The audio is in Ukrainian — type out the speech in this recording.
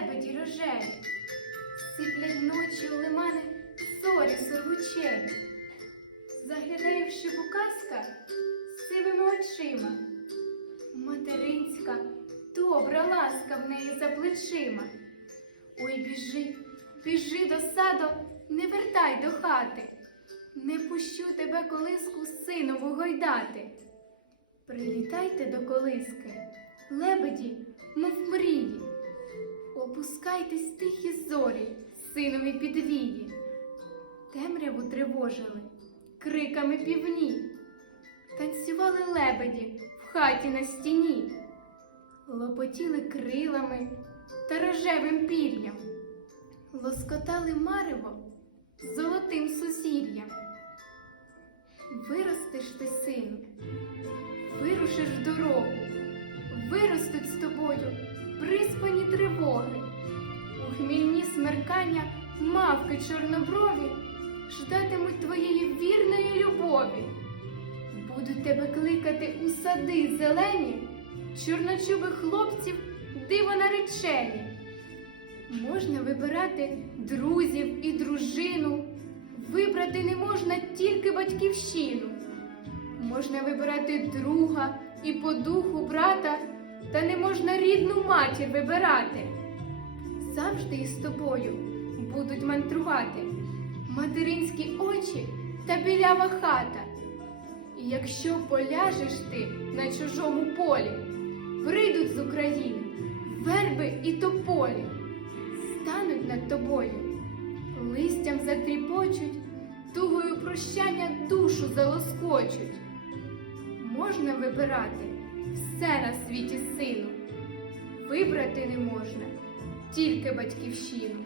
лебеді рожеві, сиплять ночі у лимани зорі сургучеві. Заглядає в шибу казка сивими очима. Материнська, добра ласка в неї за плечима. Ой, біжи, біжи до саду, не вертай до хати. Не пущу тебе колиску синову гойдати. Прилітайте до колиски, лебеді. Опускайтесь тихі зорі, синові підвії. Темряву тривожили, криками півні. Танцювали лебеді в хаті на стіні, лопотіли крилами та рожевим пір'ям, лоскотали марево золотим сузір'ям. Виростеш ти, сину, вирушиш в дорогу, виростуть з тобою приспані тривоги, хмільні смеркання мавки чорноброві ждатимуть твоєї вірної любові. Будуть тебе кликати у сади зелені, чорночубих хлопців диво наречені. Можна вибирати друзів і дружину, вибрати не можна тільки батьківщину. Можна вибирати друга і по духу брата, та не можна рідну матір вибирати. Завжди із тобою будуть мантрувати материнські очі та білява хата. І якщо поляжеш ти на чужому полі, прийдуть з України верби і тополі, стануть над тобою, листям затріпочуть, тугою прощання душу залоскочуть. Можна вибирати все на світі сину, вибрати не можна тільки батьківщину.